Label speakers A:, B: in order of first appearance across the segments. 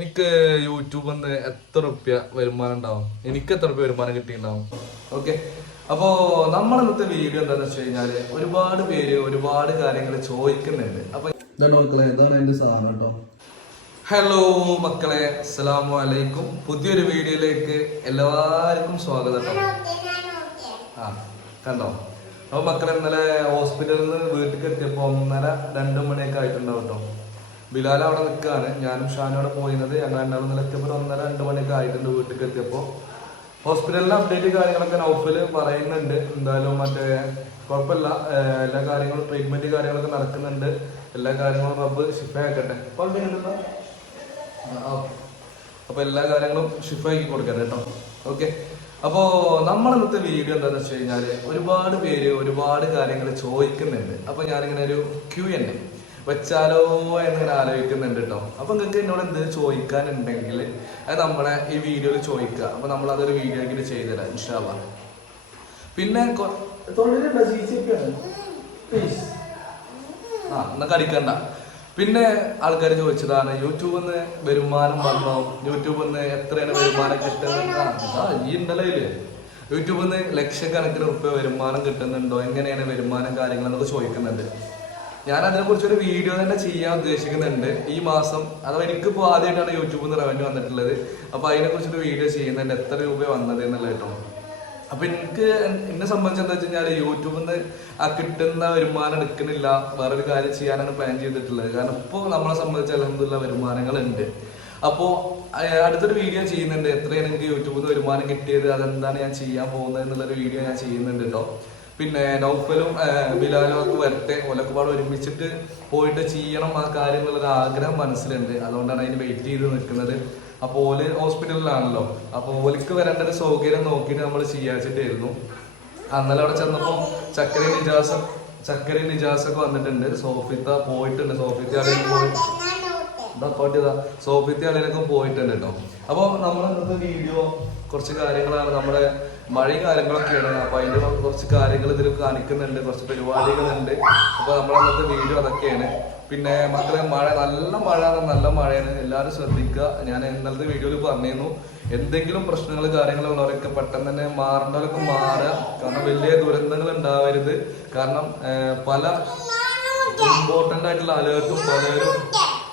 A: എനിക്ക് യൂട്യൂബിൽ നിന്ന് എത്ര റുപ്യ വരുമാനം ഉണ്ടാവും? എനിക്ക് എത്ര റുപ്യ വരുമാനം കിട്ടിയിട്ടുണ്ടാവും? ഓക്കെ അപ്പോ നമ്മൾ ഇന്നത്തെ വീഡിയോ എന്താണെന്ന് വെച്ച് കഴിഞ്ഞാൽ ഒരുപാട് പേര് ഒരുപാട് കാര്യങ്ങൾ ചോദിക്കുന്നുണ്ട്. അപ്പൊ ഇതാണ് മക്കളെ ഇതാണ് എന്റെ സാധനം കേട്ടോ. ഹലോ മക്കളെ അസ്സലാമു അലൈക്കും. പുതിയൊരു വീഡിയോയിലേക്ക് എല്ലാവർക്കും സ്വാഗതം ആ കണ്ടോ? അപ്പൊ മക്കളെ ഇന്നലെ ഹോസ്പിറ്റലിൽ നിന്ന് വീട്ടിൽ എത്തിയപ്പോ ഒന്നര രണ്ടു മണിയൊക്കെ ആയിട്ടുണ്ടാവും കേട്ടോ. ബിലാൽ അവിടെ നിൽക്കുകയാണ്. ഞാനും ഷാനും അവിടെ പോയിരുന്നത്. ഞങ്ങൾ രണ്ടാമത് ഇന്നലെ എത്തിയപ്പോൾ ഒരു ഒന്നര രണ്ട് മണിയൊക്കെ ആയിട്ടുണ്ട് വീട്ടിൽ എത്തിയപ്പോൾ. ഹോസ്പിറ്റലിലെ അപ്ഡേറ്റ് കാര്യങ്ങളൊക്കെ നൗഫിൽ പറയുന്നുണ്ട്. എന്തായാലും മറ്റേ കുഴപ്പമില്ല. എല്ലാ കാര്യങ്ങളും ട്രീറ്റ്മെന്റ് കാര്യങ്ങളൊക്കെ നടക്കുന്നുണ്ട്. എല്ലാ കാര്യങ്ങളും റബ്ബ് ഷിഫാക്കട്ടെ ആക്കട്ടെ അപ്പൊ എല്ലാ കാര്യങ്ങളും ഷിഫാക്കി കൊടുക്കട്ടെ കേട്ടോ. ഓക്കെ. അപ്പോൾ നമ്മൾ ഇന്നത്തെ വീഡിയോ എന്താന്ന് വെച്ച് കഴിഞ്ഞാൽ ഒരുപാട് പേര് ഒരുപാട് കാര്യങ്ങൾ ചോദിക്കുന്നുണ്ട്. അപ്പൊ ഞാനിങ്ങനെ ഒരു ക്യൂ എന്നെ വെച്ചാലോ എന്നിങ്ങനെ ആലോചിക്കുന്നുണ്ട് കേട്ടോ അപ്പൊ നിങ്ങൾക്ക് എന്നോട് എന്ത് ചോദിക്കാനുണ്ടെങ്കിൽ അത് നമ്മളെ ഈ വീഡിയോയിൽ ചോദിക്കുക. അപ്പൊ നമ്മൾ അതൊരു വീഡിയോ ആക്കിയിട്ട് ചെയ്തുതരാം ഇൻഷാല്ല പിന്നെ ആ എന്നാ കടിക്കണ്ട പിന്നെ ആൾക്കാർ ചോദിച്ചതാണ് യൂട്യൂബിൽ നിന്ന് വരുമാനം വന്നോ? യൂട്യൂബിൽ നിന്ന് എത്രയാണ് വരുമാനം കിട്ടുന്നത്? ഈ ഉണ്ടല്ലോ ഇല്ലേ യൂട്യൂബിൽ നിന്ന് ലക്ഷക്കണക്കിന് റുപ്യ വരുമാനം കിട്ടുന്നുണ്ടോ? എങ്ങനെയാണ് വരുമാനം കാര്യങ്ങൾ എന്നൊക്കെ ചോദിക്കുന്നുണ്ട്. ഞാൻ അതിനെ കുറിച്ച് ഒരു വീഡിയോ തന്നെ ചെയ്യാൻ ഉദ്ദേശിക്കുന്നുണ്ട്. ഈ മാസം അഥവാ എനിക്കിപ്പോൾ ആദ്യമായിട്ടാണ് യൂട്യൂബിൽ നിന്ന് റവന്യൂ വന്നിട്ടുള്ളത്. അപ്പൊ അതിനെ കുറിച്ചൊരു വീഡിയോ ചെയ്യുന്നുണ്ട്. എത്ര രൂപ വന്നത് എന്നുള്ള കേട്ടോ. അപ്പൊ എനിക്ക് എന്നെ സംബന്ധിച്ച് എന്താ വെച്ച് കഴിഞ്ഞാൽ യൂട്യൂബിൽ നിന്ന് ആ കിട്ടുന്ന വരുമാനം എടുക്കുന്നില്ല. വേറൊരു കാര്യം ചെയ്യാനാണ് പ്ലാൻ ചെയ്തിട്ടുള്ളത്. കാരണം ഇപ്പോൾ നമ്മളെ സംബന്ധിച്ച് വരുമാനങ്ങൾ ഉണ്ട് അപ്പോ അടുത്തൊരു വീഡിയോ ചെയ്യുന്നുണ്ട്. എത്രയാണ് എനിക്ക് യൂട്യൂബിൽ നിന്ന് വരുമാനം കിട്ടിയത്? അതെന്താണ് ഞാൻ ചെയ്യാൻ പോകുന്നത് എന്നുള്ളൊരു വീഡിയോ ഞാൻ ചെയ്യുന്നുണ്ട് കേട്ടോ. പിന്നെ നൗഫലും ബിലാലും ഒക്കെ വരട്ടെ. ഓലൊക്കെ പാടെ ഒരുമിച്ചിട്ട് പോയിട്ട് ചെയ്യണം ആ കാര്യം എന്നുള്ളൊരു ആഗ്രഹം മനസ്സിലുണ്ട്. അതുകൊണ്ടാണ് അതിന് വെയിറ്റ് ചെയ്ത് നിൽക്കുന്നത്. അപ്പോൾ ഓൽ ഹോസ്പിറ്റലിലാണല്ലോ. അപ്പോൾ ഓലിക്ക് വരേണ്ട ഒരു സൗകര്യം നോക്കിയിട്ട് നമ്മൾ ചെയ്യാച്ചിട്ടായിരുന്നു. അന്നലെ അവിടെ ചെന്നപ്പോൾ ചക്കര നിജാസ ചക്കര നിജാസൊക്കെ വന്നിട്ടുണ്ട്. സോഫിത്ത പോയിട്ടുണ്ട്. സോഫിത്ത അളിയിൽ പോയി പാട്ടിയതാ സോഫിത്ത അളിയിലൊക്കെ പോയിട്ടുണ്ട് കേട്ടോ. അപ്പോൾ നമ്മൾ ഇന്നത്തെ വീഡിയോ കുറച്ച് കാര്യങ്ങളാണ് നമ്മുടെ മഴയും കാര്യങ്ങളൊക്കെയാണ് അപ്പൊ അതിന്റെ കുറച്ച് കാര്യങ്ങൾ ഇതിൽ കാണിക്കുന്നുണ്ട്. കുറച്ച് പരിപാടികളുണ്ട്. അപ്പൊ നമ്മൾ അന്നത്തെ വീഡിയോ അതൊക്കെയാണ്. പിന്നെ മക്കളെ മഴ നല്ല മഴ നല്ല മഴയാണ്. എല്ലാവരും ശ്രദ്ധിക്കുക. ഞാൻ ഇന്നലത്തെ വീഡിയോയിൽ പറഞ്ഞിരുന്നു. എന്തെങ്കിലും പ്രശ്നങ്ങൾ കാര്യങ്ങൾ ഉള്ളവരൊക്കെ പെട്ടെന്ന് തന്നെ മാറേണ്ടവരൊക്കെ മാറുക. കാരണം വലിയ ദുരന്തങ്ങൾ ഉണ്ടാവരുത്. കാരണം പല ഇമ്പോർട്ടന്റ് ആയിട്ടുള്ള അലേർട്ടും പലരും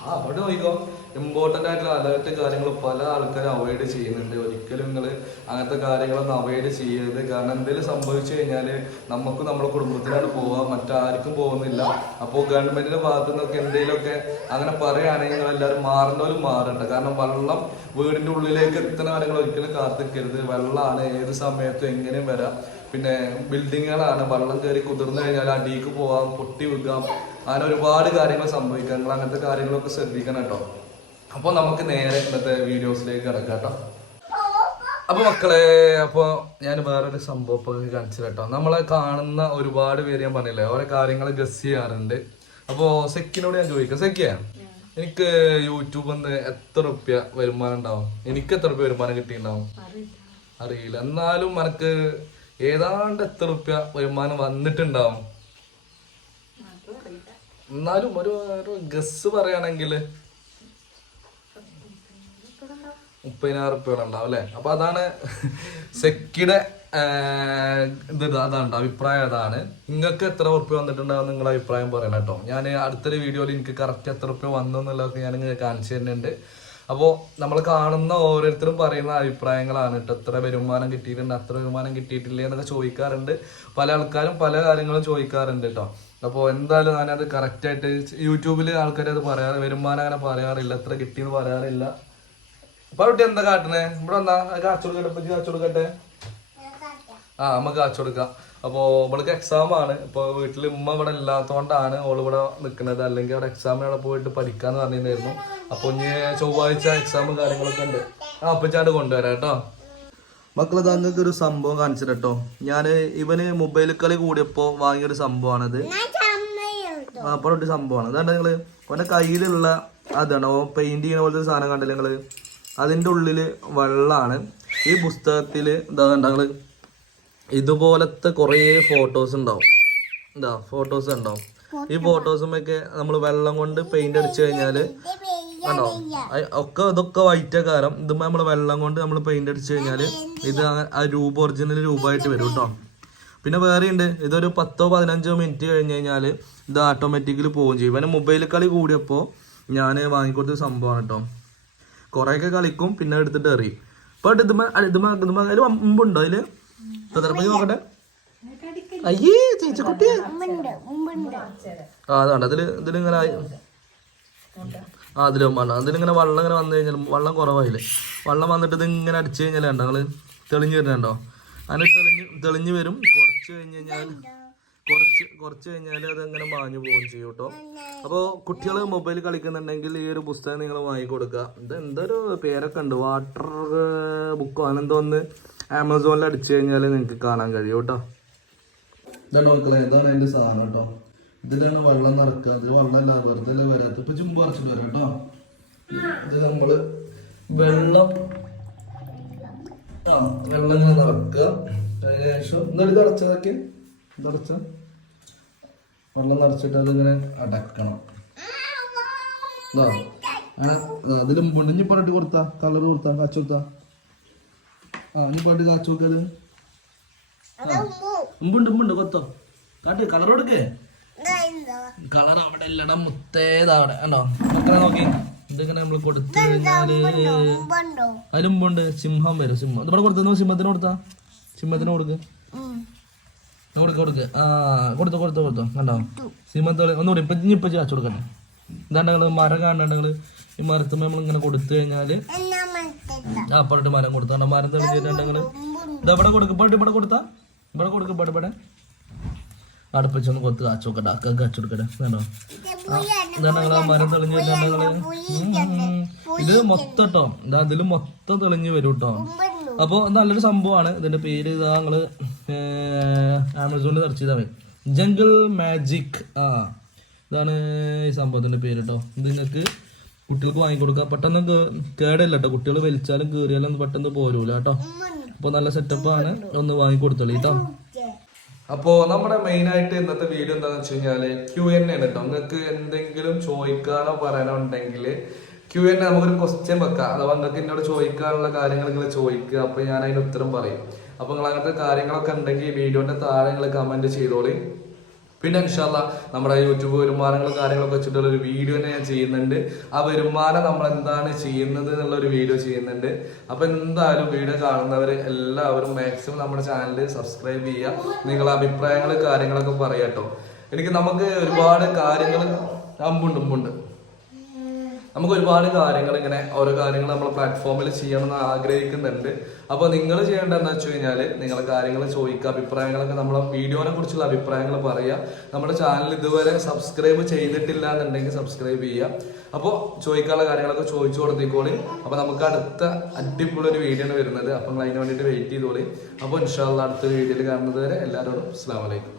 A: അവിടെ നോക്കിക്കോ ഇമ്പോർട്ടന്റ് ആയിട്ടുള്ള അലേർട്ട് കാര്യങ്ങൾ പല ആൾക്കാരും അവോയ്ഡ് ചെയ്യുന്നുണ്ട്. ഒരിക്കലും നിങ്ങൾ അങ്ങനത്തെ കാര്യങ്ങളൊന്നും അവോയ്ഡ് ചെയ്യരുത്. കാരണം എന്തെങ്കിലും സംഭവിച്ചു കഴിഞ്ഞാൽ നമുക്ക് നമ്മുടെ കുടുംബത്തിനാണ് പോവാം. മറ്റാർക്കും പോകുന്നില്ല. അപ്പോൾ ഗവൺമെന്റിന്റെ ഭാഗത്തു നിന്നൊക്കെ എന്തെങ്കിലുമൊക്കെ അങ്ങനെ പറയുകയാണെങ്കിൽ നിങ്ങൾ എല്ലാവരും മാറേണ്ടവരും മാറണ്ട. കാരണം വെള്ളം വീടിന്റെ ഉള്ളിലേക്ക് എത്തുന്ന കാര്യങ്ങൾ ഒരിക്കലും കാത്തിക്കരുത്. വെള്ളമാണ് ഏത് സമയത്തും എങ്ങനെയും വരാം. പിന്നെ ബിൽഡിങ്ങുകളാണ്. വെള്ളം കയറി കുതിർന്നു കഴിഞ്ഞാൽ അടിക്ക് പോവാം പൊട്ടി വിൽക്കാം. അങ്ങനെ ഒരുപാട് കാര്യങ്ങൾ സംഭവിക്കാം. നിങ്ങൾ അങ്ങനത്തെ കാര്യങ്ങളൊക്കെ ശ്രദ്ധിക്കണം കേട്ടോ. അപ്പോൾ നമുക്ക് നേരെ ഇന്നത്തെ വീഡിയോസിലേക്ക് കിടക്കാം കേട്ടോ. അപ്പോൾ മക്കളെ അപ്പോൾ ഞാൻ വേറൊരു സംഭവം ഇപ്പോൾ കാണിച്ചു കേട്ടോ. നമ്മളെ കാണുന്ന ഒരുപാട് പേര് ഞാൻ പറഞ്ഞില്ലേ ഓരോ കാര്യങ്ങൾ ഗസ് ചെയ്യാറുണ്ട്. അപ്പോൾ സെക്കിനോട് ഞാൻ ചോദിക്കാം. സെക്കിയാ എനിക്ക് യൂട്യൂബിൽ നിന്ന് എത്ര റുപ്യ വരുമാനം ഉണ്ടാവും? എനിക്ക് എത്ര റുപ്യ വരുമാനം കിട്ടിയിട്ടുണ്ടാവും? അറിയില്ല. എന്നാലും എനിക്ക് ഏതാണ്ട് എത്ര റുപ്യ വരുമാനം വന്നിട്ടുണ്ടാവും? എന്നാലും ഒരു ഒരു ഗസ് പറയുകയാണെങ്കിൽ മുപ്പതിനായിരം റുപ്യകൾ ഉണ്ടാവും അല്ലേ? അപ്പൊ അതാണ് സെക്കിയുടെ ഇത് അതാണ് അഭിപ്രായം അതാണ്. നിങ്ങൾക്ക് എത്ര ഉറുപ്പ്യ വന്നിട്ടുണ്ടാവും നിങ്ങളുടെ അഭിപ്രായം പറയണം കേട്ടോ. ഞാൻ അടുത്തൊരു വീഡിയോയിൽ എനിക്ക് കറക്റ്റ് എത്ര ഉറുപ്പ്യ വന്നു എന്നുള്ളതൊക്കെ ഞാൻ കാണിച്ചു തരുന്നുണ്ട്. അപ്പോൾ നമ്മൾ കാണുന്ന ഓരോരുത്തരും പറയുന്ന അഭിപ്രായങ്ങളാണ്. കേട്ടോ എത്ര വരുമാനം കിട്ടിയിട്ടുണ്ട് അത്ര വരുമാനം കിട്ടിയിട്ടില്ല എന്നൊക്കെ ചോദിക്കാറുണ്ട്. പല ആൾക്കാരും പല കാര്യങ്ങളും ചോദിക്കാറുണ്ട് കേട്ടോ അപ്പോൾ എന്തായാലും ഞാനത് കറക്റ്റായിട്ട് യൂട്യൂബിൽ ആൾക്കാർ അത് പറയാറ് വരുമാനം അങ്ങനെ പറയാറില്ല എത്ര കിട്ടിയെന്ന് പറയാറില്ല. അപ്പോൾ കുട്ടി എന്താ കാട്ടണേ? ഇവിടെ എന്താ കാച്ചു കൊടുക്കട്ടെ കാച്ചു കൊടുക്കട്ടെ ആ നമുക്ക് കാച്ചു കൊടുക്കാം അപ്പോ ഇവൾക്ക് എക്സാം ആണ്. ഇപ്പൊ വീട്ടിൽ ഉമ്മ ഇവിടെ ഇല്ലാത്തോണ്ടാണ് ഓൾ ഇവിടെ നിൽക്കുന്നത് അല്ലെങ്കിൽ അവിടെ എക്സാമിന് അവിടെ പോയിട്ട് പഠിക്കാന്ന് പറഞ്ഞിരുന്നു. അപ്പൊ ഇനി ചൊവ്വാഴ്ച എക്സാമും കാര്യങ്ങളൊക്കെ ഉണ്ട്. ആ അപ്പച്ചാണ്ട് കൊണ്ടുവരാം കേട്ടോ. മക്കളെ താങ്കൾക്ക് ഒരു സംഭവം കാണിച്ചിട്ട് കേട്ടോ. ഞാൻ ഇവന് മൊബൈൽ കളി കൂടിയപ്പോ വാങ്ങിയൊരു സംഭവമാണത്. അപ്പോൾ ഒരു സംഭവമാണ്. അതാണ് നിങ്ങൾ ഓന്റെ കയ്യിലുള്ള അതാണ്. ഓ പെയിന്റ് ചെയ്യുന്ന പോലത്തെ സാധനം കണ്ടില്ല നിങ്ങൾ? അതിന്റെ ഉള്ളിൽ വെള്ളാണ്. ഈ പുസ്തകത്തിൽ എന്താ കണ്ട നിങ്ങൾ? ഇതുപോലത്തെ കുറേ ഫോട്ടോസ് ഉണ്ടാവും. എന്താ ഫോട്ടോസ് ഉണ്ടാവും ഈ ഫോട്ടോസുമൊക്കെ നമ്മൾ വെള്ളം കൊണ്ട് പെയിന്റ് അടിച്ചു കഴിഞ്ഞാൽ കണ്ടോ? ഒക്കെ ഇതൊക്കെ വൈറ്റ കാരം ഇതുമ്പോ നമ്മൾ വെള്ളം കൊണ്ട് നമ്മൾ പെയിന്റ് അടിച്ചു കഴിഞ്ഞാൽ ഇത് ആ രൂപ ഒറിജിനൽ രൂപമായിട്ട് വരും കേട്ടോ. പിന്നെ വേറെ ഉണ്ട്. ഇതൊരു പത്തോ പതിനഞ്ചോ മിനിറ്റ് കഴിഞ്ഞ് കഴിഞ്ഞാൽ ഇത് ഓട്ടോമാറ്റിക്കലി പോവുകയും ചെയ്യും. ഇവന് മൊബൈൽ കളി കൂടിയപ്പോൾ ഞാൻ വാങ്ങിക്കൊടുത്ത സംഭവമാണ് കേട്ടോ. കുറേയൊക്കെ കളിക്കും പിന്നെ എടുത്തിട്ട് എറിയും. ഇപ്പൊ ഇതുമ്മ ഇതുമ്മ ഇതുമ്മ അതിൽ അമ്പുണ്ടോ അതിൽ? പ്രതർപ്പതി നോക്കട്ടെ? അയ്യേ ചേച്ചിക്കുട്ടിയെ ആ അതാണ് അതിൽ ഇതിലിങ്ങനെ ആയി- ആ അതിലും വണ്ണം അതിലിങ്ങനെ വെള്ളം ഇങ്ങനെ വന്നു കഴിഞ്ഞാൽ വെള്ളം കുറവായില്ലേ? വെള്ളം വന്നിട്ട് ഇത് ഇങ്ങനെ അടിച്ചു കഴിഞ്ഞാൽ കണ്ടോ? നിങ്ങൾ തെളിഞ്ഞു വരുന്നുണ്ടോ? അങ്ങനെ തെളിഞ്ഞ് തെളിഞ്ഞു വരും. കുറച്ച് കഴിഞ്ഞ് കഴിഞ്ഞാൽ കുറച്ച് കുറച്ച് കഴിഞ്ഞാൽ അതങ്ങനെ മാഞ്ഞു പോവുകയും ചെയ്യും കേട്ടോ. അപ്പോൾ കുട്ടികൾ മൊബൈൽ കളിക്കുന്നുണ്ടെങ്കിൽ ഈ ഒരു പുസ്തകം നിങ്ങൾ വാങ്ങിക്കൊടുക്കുക. ഇത് എന്തൊരു പേരൊക്കെ ഉണ്ട്. വാട്ടർ ബുക്കോ അങ്ങനെന്തോ ഒന്ന് ആമസോണിൽ അടിച്ചു കഴിഞ്ഞാൽ നിങ്ങൾക്ക് കാണാൻ കഴിയും കേട്ടോ. ഇതാണ് മക്കളെ ഇതാണ് അതിന്റെ സാധനം കേട്ടോ. ഇതിലാണ് വെള്ളം നിറക്കുക. ഇതിൽ വെള്ളമല്ല വെറുതെ അല്ലേ വരാത്ത? ഇപ്പൊ ചുമ്പ് പറിച്ചിട്ട് വരാം കേട്ടോ. ഇത് നമ്മൾ വെള്ളം ആ വെള്ളം ഇങ്ങനെ നിറക്കുക. അതിനുശേഷം ശേഷം എന്താണ് ഇത് അടച്ചതൊക്കെ ഇതടച്ച വെള്ളം നിറച്ചിട്ട് അതിങ്ങനെ അടക്കണം. അതിലും പറഞ്ഞിട്ട് കൊടുത്താ. കളർ കൊടുത്താ കച്ചു കൊടുത്താ. ആ നീ പറഞ്ഞിട്ട് കാച്ചു കൊടുക്കൽ ഉമ്പുണ്ട് ഉമ്പുണ്ട് കൊത്തോ. കാട്ട് കളർ കൊടുക്കേ. കളർ അവിടെ ഇല്ലടാ മുത്തേതാ അവിടെ. കണ്ടോ? മക്കളെ നോക്കി. ഇതിങ്ങനെ നമ്മൾ കൊടുത്തു കഴിഞ്ഞാൽ അതിലുമ്പുണ്ട് സിംഹം വരും സിംഹം. ഇവിടെ കൊടുത്തു? സിംഹത്തിന് കൊടുത്താ? സിംഹത്തിന് കൊടുക്ക്. കൊടുക്ക കൊടുക്ക്. ആ കൊടുത്തു കൊടുത്തു കൊടുത്തോ. കണ്ടോ? സിംഹത്തോളി ഒന്നുകൂടി ഇപ്പൊ ഇനി ഇപ്പൊ ചാച്ചു കൊടുക്കണ്ടേ ഇതാണ്ട് മരം കാണണ്ട ഈ മരത്തുമ്പോ നമ്മൾ ഇങ്ങനെ കൊടുത്തു കഴിഞ്ഞാൽ ആ പറഞ്ഞിട്ട് മരം കൊടുത്തു. കണ്ടോ മരം തെളിഞ്ഞിട്ടുണ്ടെങ്കിൽ ഇത് ഇവിടെ കൊടുക്കും. ഇവിടെ ഇവിടെ കൊടുത്താ? ഇവിടെ കൊടുക്കും ഇവിടെ ഇവിടെ. അടുപ്പിച്ചൊന്ന് കൊത്ത് കാച്ചു നോക്കട്ടെ. അക്ക കാച്ചു കൊടുക്കട്ടെ. വേണ്ടോ ഇതാണ് ആ മരം തെളിഞ്ഞ് ഇത് മൊത്തം കേട്ടോ ഇതാ ഇതിൽ മൊത്തം തെളിഞ്ഞു വരും കേട്ടോ അപ്പോൾ നല്ലൊരു സംഭവമാണ്. ഇതിന്റെ പേര് ഇതാ ഞങ്ങൾ ആമസോണിൽ സെർച്ച് ചെയ്താൽ മതി. Jungle magic. ആ ഇതാണ് ഈ സംഭവത്തിന്റെ പേര് കേട്ടോ ഇത് നിങ്ങൾക്ക് കുട്ടികൾക്ക് വാങ്ങിക്കൊടുക്കുക പെട്ടെന്ന് കേടല്ല കേടില്ല കേട്ടോ കുട്ടികൾ വലിച്ചാലും കീറിയാലും പെട്ടെന്ന് പോരൂല കേട്ടോ അപ്പോൾ നല്ല സെറ്റപ്പാണ് ഒന്ന് വാങ്ങിക്കൊടുത്തോളൂ കേട്ടോ അപ്പോൾ നമ്മുടെ മെയിൻ ആയിട്ട് ഇന്നത്തെ വീഡിയോ എന്താണെന്ന് വെച്ച് കഴിഞ്ഞാൽ ക്യു എൻ ആണ് കേട്ടോ നിങ്ങൾക്ക് എന്തെങ്കിലും ചോദിക്കാനോ പറയാനോ ഉണ്ടെങ്കിൽ ക്യു എൻ നമുക്കൊരു ക്വസ്റ്റ്യൻ വെക്കാം. അഥവാ നിങ്ങൾക്ക് എന്നോട് ചോദിക്കാനുള്ള കാര്യങ്ങൾ നിങ്ങൾ ചോദിക്കുക അപ്പോൾ ഞാൻ അതിന് ഉത്തരം പറയും. അപ്പോൾ നിങ്ങൾ അങ്ങനത്തെ കാര്യങ്ങളൊക്കെ ഉണ്ടെങ്കിൽ വീഡിയോന്റെ താഴെ നിങ്ങൾ കമന്റ് ചെയ്തോളി. പിന്നെ ഇൻഷാല്ല നമ്മുടെ യൂട്യൂബ് വരുമാനങ്ങളും കാര്യങ്ങളൊക്കെ വെച്ചിട്ടുള്ള ഒരു വീഡിയോ ഞാൻ ചെയ്യുന്നുണ്ട്. ആ വരുമാനം നമ്മൾ എന്താണ് ചെയ്യുന്നത് എന്നുള്ള ഒരു വീഡിയോ ചെയ്യുന്നുണ്ട്. അപ്പൊ എന്തായാലും വീഡിയോ കാണുന്നവർ എല്ലാവരും മാക്സിമം നമ്മുടെ ചാനൽ സബ്സ്ക്രൈബ് ചെയ്യുക. നിങ്ങളെ അഭിപ്രായങ്ങൾ കാര്യങ്ങളൊക്കെ പറയാട്ടോ. എനിക്ക് നമുക്ക് ഒരുപാട് കാര്യങ്ങൾ അമ്പുണ്ട് അമ്പുണ്ട് നമുക്ക് ഒരുപാട് കാര്യങ്ങൾ ഇങ്ങനെ ഓരോ കാര്യങ്ങൾ നമ്മൾ പ്ലാറ്റ്ഫോമിൽ ചെയ്യണമെന്ന് ആഗ്രഹിക്കുന്നുണ്ട്. അപ്പോൾ നിങ്ങൾ ചെയ്യേണ്ടതെന്ന് വെച്ച് കഴിഞ്ഞാൽ നിങ്ങൾ കാര്യങ്ങൾ ചോദിക്കുക അഭിപ്രായങ്ങളൊക്കെ നമ്മളെ വീഡിയോനെ കുറിച്ചുള്ള അഭിപ്രായങ്ങൾ പറയുക. നമ്മുടെ ചാനൽ ഇതുവരെ സബ്സ്ക്രൈബ് ചെയ്തിട്ടില്ല എന്നുണ്ടെങ്കിൽ സബ്സ്ക്രൈബ് ചെയ്യുക. അപ്പോൾ ചോദിക്കാനുള്ള കാര്യങ്ങളൊക്കെ ചോദിച്ചു കൊടുത്തിക്കോളി. അപ്പോൾ നമുക്ക് അടുത്ത അടിപൊളി ഒരു വീഡിയോ ആണ് വരുന്നത്. നിങ്ങൾ അതിന് വേണ്ടിയിട്ട് വെയിറ്റ് ചെയ്തോളി. അപ്പോൾ ഇൻഷാല്ല അടുത്ത വീഡിയോയിൽ കാണുന്നത് വരെ എല്ലാവരോടും അസ്സാം വലൈക്കും